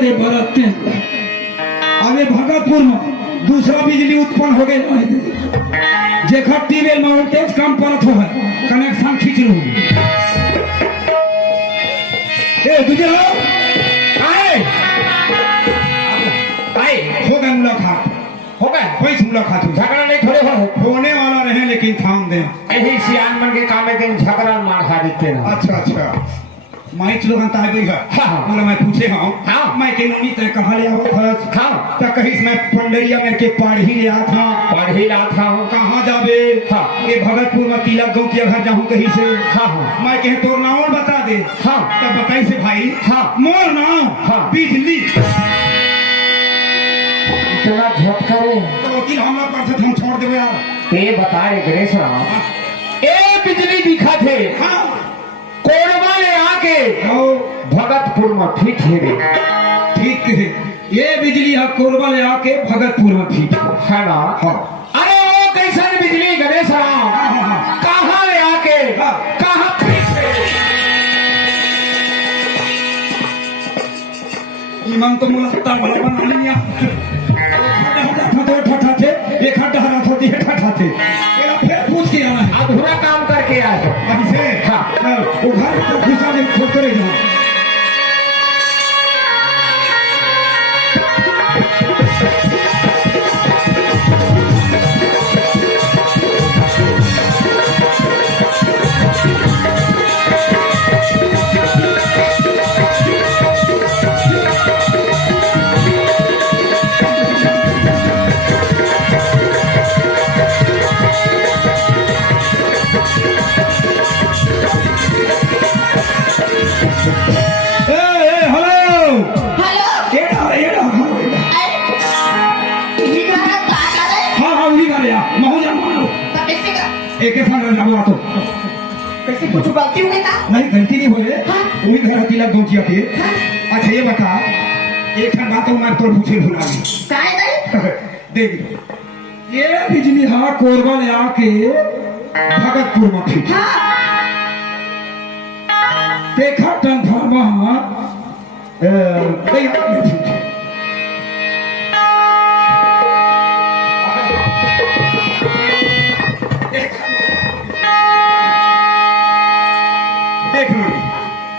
दे बरतते अबे भगतपुर में दूसरा बिजली उत्पन्न हो गए जेखर टीवेल में वोल्टेज कम पड़त हो कनेक्शन खींच लू दूजे लोग आए हो गए मुलाकात हो गए कोई मुलाकात झगड़ा नहीं थोड़े होने वाला रहे लेकिन थाम दे यही सियान मन के काम में झगड़ा मार खा देते हैं। अच्छा मैं लोग अंता है मतलब मैं पूछे हाँ मैं के नमी तय कहाँ ले आवत हाँ तो कहीं मैं पंडरिया में के पढ़ ही रहा था कहाँ जाबे हाँ ये भगतपुर में तिलक गाँव के घर जाऊँ कहीं से हाँ मैं कहे तोर नाम बता दे हाँ तब बताई से भाई हाँ मोर नाम हाँ बिजली इतना झटका रे तो वकील हम लोग पर हम छोड़ देवे यार ये बता रे गणेश राम ए बिजली दिखा थे हाँ कोरबा ले आके भगतपुर में ठीक है ये बिजली है कोरबा ले आके भगतपुर में ठीक है ना हाँ अरे वो कैसन बिजली गणेश राम कहाँ ले आके कहाँ ईमान तो मुलाकात बना लिया ठठा थे एक हड्डा हरा था ये ठठा थे फिर पूछ के आना है अधूरा काम करके आए अभी से हाँ वो घर को घुसा दे छोड़ करे जाओ नहीं गलती नहीं हो रही वही घर तिलक गाँव किया थे अच्छा ये बता एक बात मैं तो पूछे भुला देख ये बिजली हाँ कोरबा ले आके भगतपुर में ठीक देखा ट्रांसफार्मर देख लो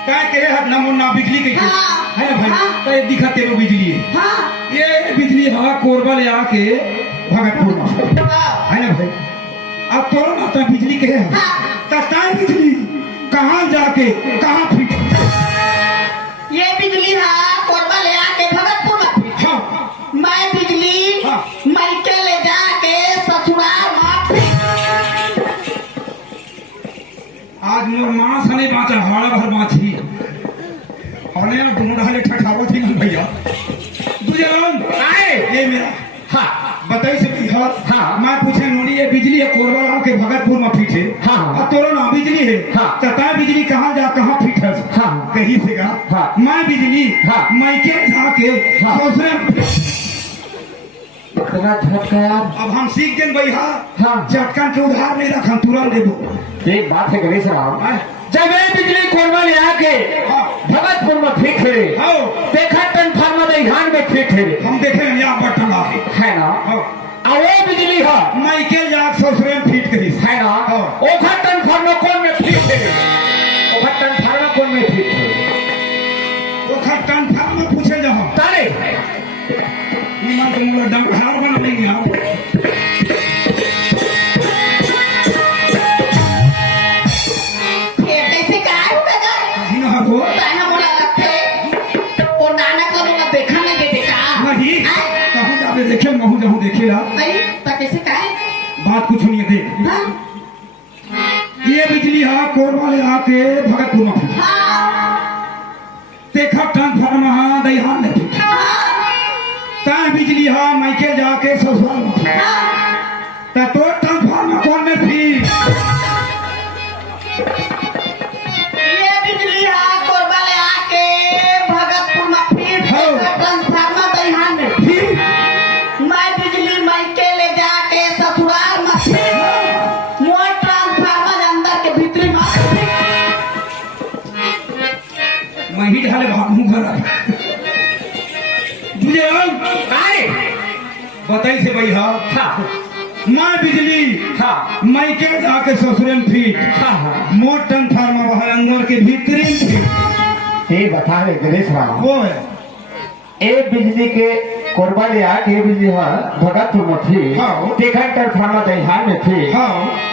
क्या तेरे हाथ नमूना बिजली के है ना भाई तो ये दिखा तेरे बिजली है ये बिजली हाँ कोरबा ले आके भगतपुर में है ना भाई अब तोरो माता बिजली के है ताई बिजली कहाँ जाके कहाँ फिट ये बिजली हाँ कोरबा ले आके भगतपुर में हाँ मैं बिजली मायके ले जाके ससुराल में आज लोग मानस नहीं बाँचा हमारा भर बाँची हमने दोनों ढाले ठठावो थी ना भैया दूजे लोग आए ये मेरा हाँ बताई से बिहार हाँ मैं पूछे नोनी ये बिजली है कोरबा गाँव के भगतपुर में फिट है हाँ अब तोरो ना बिजली है हाँ तता बिजली कहाँ जा कहाँ फिट है हाँ कहीं से का हाँ मैं बिजली हाँ मायके जाके दूसरे अब हम सीख गए भैया हाँ झटकन के उधार नहीं रखा तुरंत ले दो एक बात है गणेश राम जब ये बिजली कोरबा ले आके भगतपुर में फिट है देखा ट्रांसफार्मर धान में फिट है हम देखे यहाँ बटन है ना और वो बिजली है माइकल जाक ससुरे में फिट करी है ना ओखर ट्रांसफार्मर कौन में फिट है ओखर ट्रांसफार्मर कौन में फिट है ओखर ट्रांसफार्मर पूछे जाओ तारे ईमान तुम लोग डंकार बना लेंगे आप देखे महू जहूँ देखेला बात कुछ नहीं दे ये बिजली हाँ कोरबा ले आके भगतपुर में देखा ट्रांसफार्मर हाँ दहिहान ने बिजली हाँ मायके जाके ससुराल में तो ट्रांसफार्मर कौन में थी ये बिजली हाँ कोरबा ले आके भगतपुर में फिर ट्रांसफार्मर दहिहान में मैं बिजली मायके ले जाके ससुराल में मोर ट्रांसफार्मर अंदर के भीतरी में मैं ही ढाले भागू घर बताई से भैया हाँ मैं बिजली हाँ मैं के जाके ससुरन फीट हाँ हाँ मोट ट्रांसफार्मर वहाँ अंदर के भीतरी फीट ये बता रहे गणेश राम वो है ए बिजली के कोरबा ले आके ये बिजली हाँ भगतपुर में थी हाँ। देखा ट्रांसफार्मर दहिहान में थी हाँ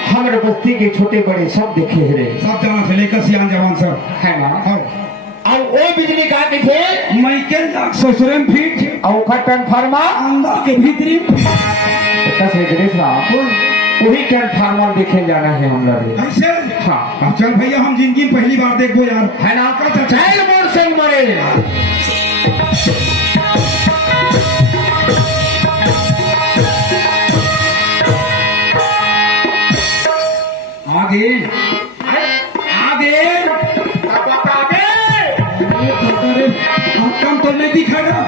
हमारे बस्ती के छोटे बड़े सब देखे रे सब जवान से लेकर सियान जवान सब है ना हाँ और वो बिजली का के थे मैं के जाके ससुरन फीट और का ट्रांसफार्मर अंदर के भीतरी कैसे गणेश राम वही ट्रांसफार्मर देखे जाना है हम लोग ऐसे हाँ अब चल भैया हम जिंदगी में पहली बार देखो यार है ना चल मोर से मरे आगे आगे कम तो नहीं दिखेगा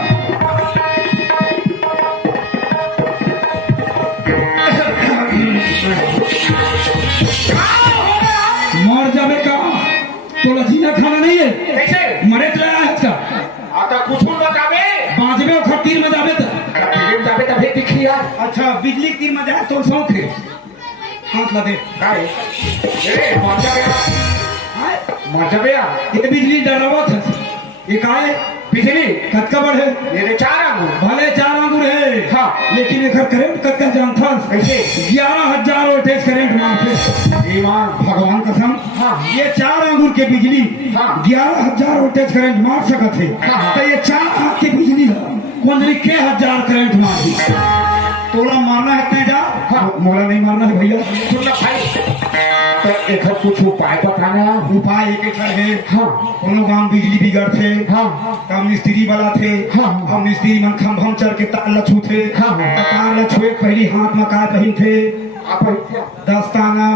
मर जावे का तो लजीना खाना नहीं है कैसे मरे तो आया इसका आता कुछ बतावे बाजबे और खतीर में जावे तो फिल्म जावे तभी दिखिया अच्छा बिजली की तीर में जाए तो शौक है हाथ लगे काय ए मजा बे ये बिजली डरावत है ये का है बिजली कतका बढ़े मेरे चार आंगूर भले 4 आंगूर है हाँ। लेकिन एक करेंट कतका जानता कैसे 11,000 वोल्टेज करेंट मारते ईमान भगवान कसम हाँ। ये 4 आंगूर के बिजली हाँ। 11,000 वोल्टेज करंट मार सकत है हाँ। तो ये 4 आंख के बिजली कुंडली के 1000 करंट मार दी तोला मारना है तेजा हाँ। मोला नहीं मारना है भैया सुनना भाई तो एक कुछ उपाय बताना उपाय एक है हाँ कोनो गांव बिजली बिगड़ थे हाँ तब मिस्त्री वाला थे हाँ। अब मिस्त्री मन खम्भम चढ़ के तार लछू थे हाँ। तार लछुए पहली हाथ में का पहन थे आप दस्ताना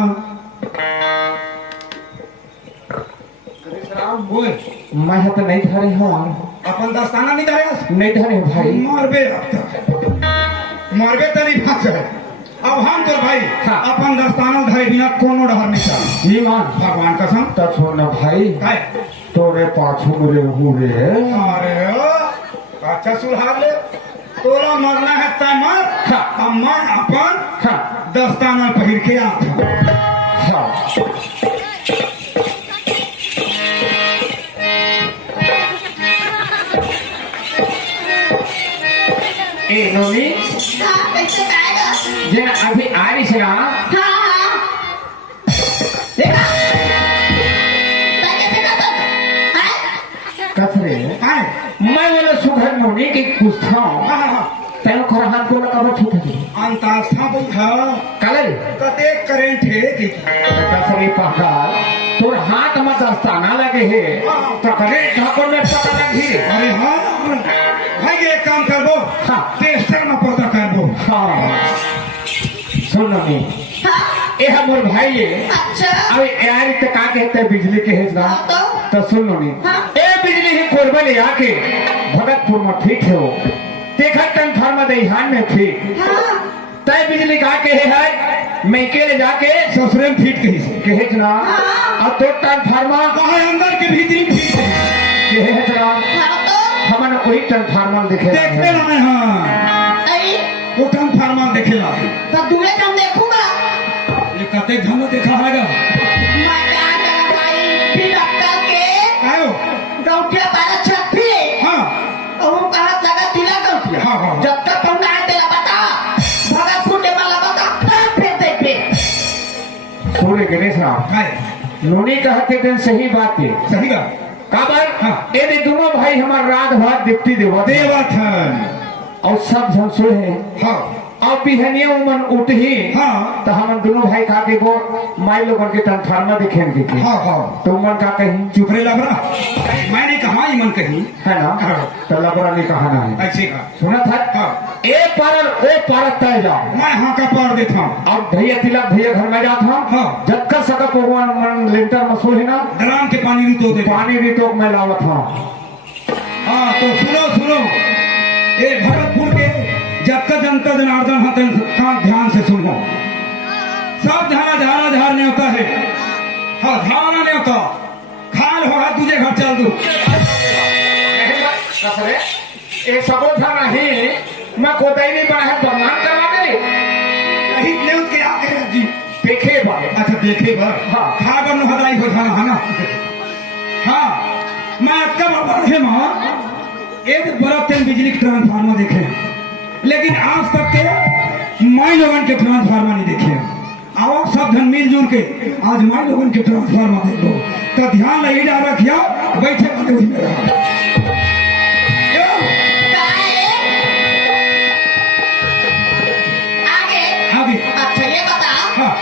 ओए मैं तो नहीं धरे हूँ अपन दस्ताना नहीं धरे नहीं धरे भाई मारबे मारबे तो नहीं फंस है अब हम तो भाई हाँ। अपन दस्ताना धरे बिना कोनो डहर नहीं था ईमान भगवान कसम तो छोड़ना भाई काय तोरे पाछू मेरे हुए अरे अच्छा सुधार ले तोरा मरना है तय मर हाँ। अब मैं अपन हाँ दस्ताना पहिर के आता हाँ ए नोनी हाँ कैसे खाएगा जे अभी आ रही से ना हाँ हाँ देखा मैं कैसे खाता हाँ कसरे काय मैं बोले सुघर नोनी के पूछता हूँ हाँ हाँ तेरे को हाथ को लगा वो छूट गई अंतास्था बुझा कल कते करेंट है कि कसरे पका तोर हाथ में दस्ताना लगे है तो करे ठाकुर में पता लगी अरे हाँ भाई ये एक काम करबो हाँ। टेस्टर में पता करबो हाँ सुन नोनी हाँ ये हमर भाई है अच्छा अब यार तो का कहते हैं बिजली के है ना हाँ, तो सुन लो नहीं हाँ। ए बिजली ही कोरबा ले आके भगतपुर में ठीक है वो देखा ट्रांसफार्मर दहिहान में थी हाँ तय बिजली का के है मैं के ले जाके ससुरे में फीट कही से के है ना हाँ। और तो ट्रांसफार्मर वहाँ अंदर के भीतरी फीट कही के है ना हाँ तो हमने वही ट्रांसफार्मर दिखे देखते ना हाँ नहीं वो ट्रांसफार्मर देखेला तब दूल्हे का हम देखूंगा ये कते ढंग देखा हैगा मैं क्या करा भाई फिर अक्कल के आयो गौठिया बारह छत थी हाँ और वो कहा लगा तिला गौठिया हाँ, हाँ। जब तक पहुंचा है तेरा बता भगतपुर के माला बता फिर देख पे सूर्य गणेश राम काय नोनी कहते थे सही बात है सही का काबर हाँ। ये दोनों भाई हमारे रात भर डिप्टी देवा देवथन और सब जन सोए हैं हाँ अब बिहनिया उमन उठ ही हाँ तो हम दोनों भाई खा के वो माई लोगन के ट्रांसफार्मर दिखेंगे के हाँ हाँ तो उमन का कहीं चुप रहे लबरा मैं नहीं कहा मन कही है ना हाँ। तो लबरा ने कहा ना है ऐसे का सुना था हाँ ए पार ओ पार तय जाओ मैं हाँ का पार देता हूँ अब भैया तिलक भैया घर में जाता हूँ हाँ। जब कर सका को मन लेंटर में सो है ना ड्राम के पानी भी तो दे पानी भी तो मैं लावत हूँ हाँ तो सुनो सुनो ये भरतपुर के जब तक जनता जनार्दन हतन का ध्यान से सुनो सब धारा झारा झार नहीं होता है हाँ धारा नहीं होता खाल होगा तुझे घर चल दू कसरे ए सबो था नहीं मैं कोताही नहीं पड़ा है बदनाम करवा दे कहीं न्यूज के आगे जी देखे बा अच्छा देखे बा हाँ। खाबर न हदाई हो जाना है ना हाँ मैं कब बढ़े मां एक बड़ा तेल बिजली के ट्रांसफार्मर देखे लेकिन आज तक के माई लोगन के ट्रांसफार्मर नहीं देखे आओ सब धन मिलजुल के आज माई लोगन के ट्रांसफार्मर देख लो तो ध्यान नहीं डाल रखिया बैठे बातें वही में रहा आगे आगे अच्छा ये बता हाँ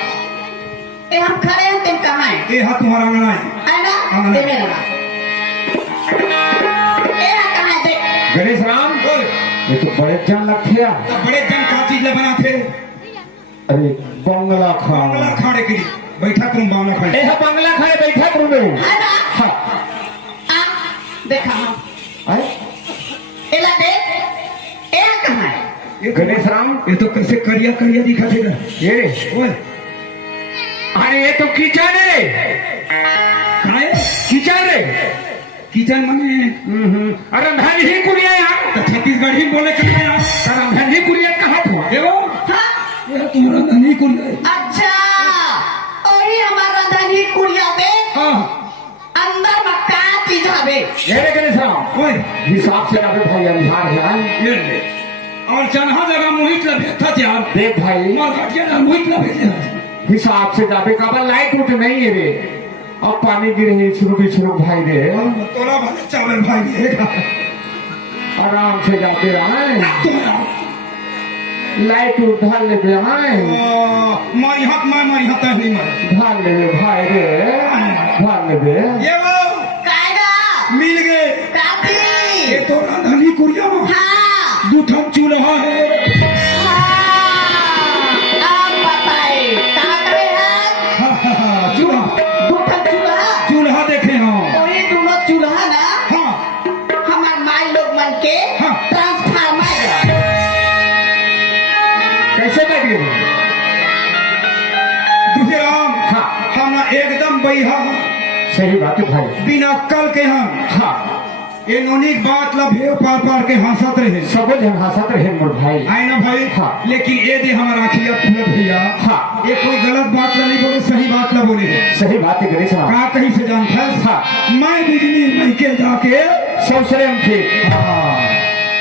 ये हम खड़े हैं तुम कहाँ हैं ये हाथ तुम्हारा अंगना है है ना हाँ। ये मेरा ये कहाँ है देख गणेश राम बोल ये तो बड़े जान लगते हैं तो बड़े जन का चीज ले बना थे अरे बंगला बांग्ला खाना खाने के लिए बैठा तुम बांग्ला खाने ऐसा बंगला खाए बैठा तुम लोग है ना हाँ आ देखा हम आए? इला देख ये कहाँ है ये गणेश राम ये तो कैसे करिया करिया दिखा थे ये ओए अरे ये तो किचन है कहाँ है किचन है किचन मने अरे रंधन ही कुरिया यार तो छत्तीसगढ़ ही बोले कहाँ यार रंधन ही कुरिया कहाँ था देखो हाँ ये तुम्हारा नहीं कुल अच्छा वही हमारा धनी कुड़िया देख हाँ अंदर में का चीज हवे ये रे गणेश राम ओए हिसाब से अबे भाई अंधार है ये ले और चन्हा जगह मोहित लगे था यार देख भाई मार काटिया ना मोहित लगे हिसाब से जाबे काबा लाइट उठ नहीं है रे अब पानी गिर रही शुरू भाई रे तोला भाई चावल भाई देगा आराम से जाते रहे लाइट उधर ले बे आए मारी हाथ नहीं मार धार ले बे भाई रे धार ले बे ये वो कायदा मिल गए काती ये तो राधानी कुरिया हाँ दूठम चूल्हा है अब बताए का करे है चूल्हा दूठा चूल्हा चूल्हा देखे हाँ वही दोनों चूल्हा ना हाँ हमार माई लोग मन के हाँ। ट्रांसफार्मर है। कैसे बैठ गए दूसरे राम हाँ हम एकदम बैहा सही बात है भाई बिना कल के हम हाँ ये नोनिक बात ला भेव पार के हंसत रहे सब जन हंसत रहे मोर भाई आए ना भाई हाँ। लेकिन ये दे हमारा आखिया पूरा भैया हाँ ये कोई गलत बात ला नहीं बोले सही बात ला बोले सही बात है गणेश राम कहा कहीं से जान था हाँ। मैं बिजली मैके जाके सबसे थे हाँ,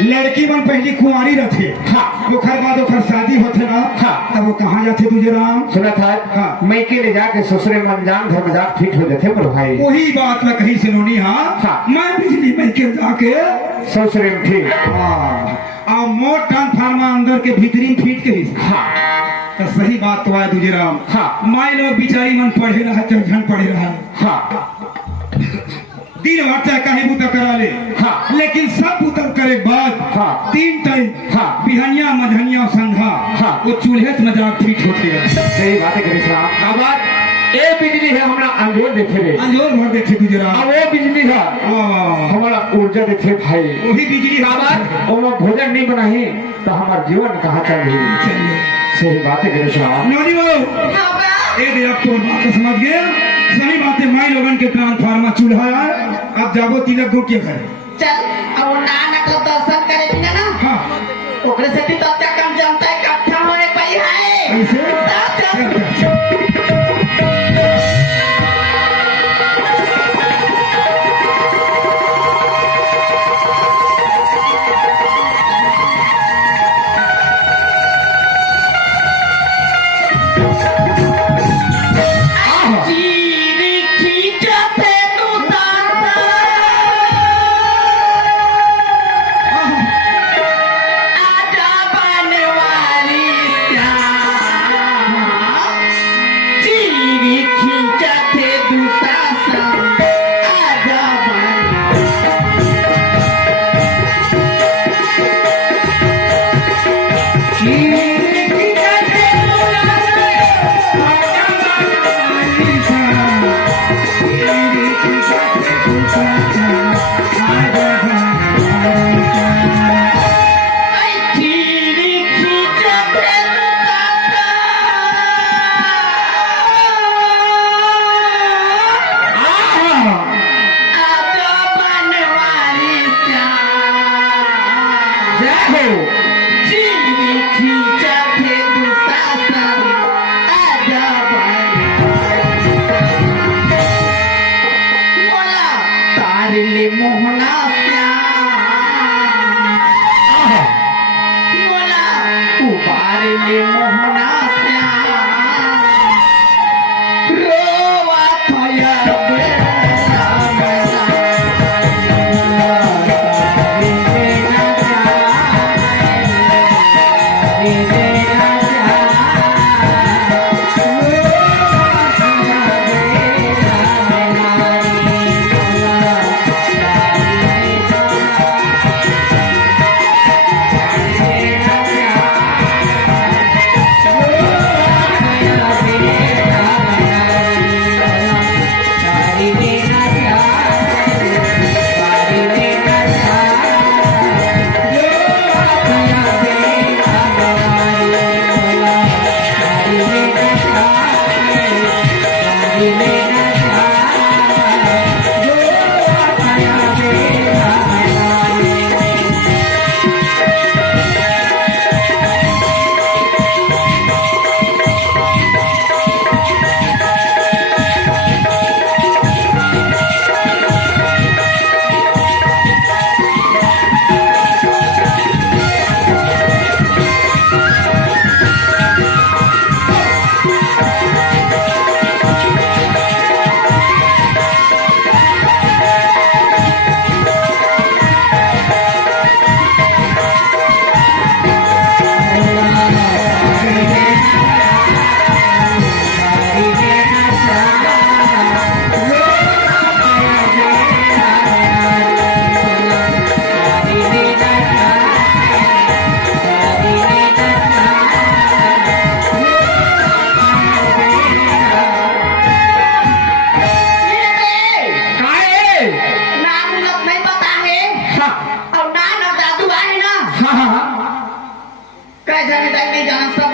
लड़की मन पहली कुंवारी रखे हाँ ओखर बाद ओखर शादी होते ना हाँ। तब वो कहाँ जाते तुझे राम सुना था हाँ। मैं के ले जाके ससुरे मंजान घर में जा फिट हो जाते मोर भाई वही बात ला कहीं से नोनी हाँ हाँ। मैं बिजली मैके जाके ससुरे में थे हाँ मोट ट्रांसफार्मर अंदर के भीतरी में फीट के ही हाँ तो सही बात तो है तुझे राम हाँ। माई लोग बिचारी मन पढ़े रहा झन पढ़े रहा हाँ दिन भर चाहे कहीं बुता करा ले हाँ। लेकिन सब बुता करे बाद हाँ। 3 टाइम हाँ। बिहनिया मधनिया संघा हाँ। वो चूल्हे से मजाक फिट होते हैं सही बात है गणेश राम अब ए बिजली है हमारा अंजोर देखे रे अंजोर भर देखे तुझे राम अब वो बिजली है वाह, हमारा ऊर्जा देखे भाई वही बिजली अब वो भोजन नहीं बनाही तो हमारा जीवन कहाँ चल रही चलिए सही बात है गणेश राम नौनी वो हाँ बा ये दे अब तो बात को समझ गए सही बात है माई लोगन के ट्रांसफार्मर चूल्हा है अब जाबो तिलक दो के करे चल अब वो नानक को दर्शन करे बिना ना हाँ ओकरे से भी तो क्या कम जानता है कट्ठा होए पई है ऐसे चल। चीरी खींचते तू ताता आजा बनवारी श्याम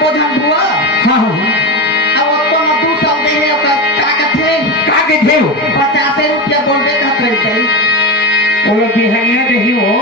बोझन हुआ हाँ हाँ अब तो न 200 दे है का के थे 50 50 रुपया बोलबे का कर दे वो बिहानिया दही हो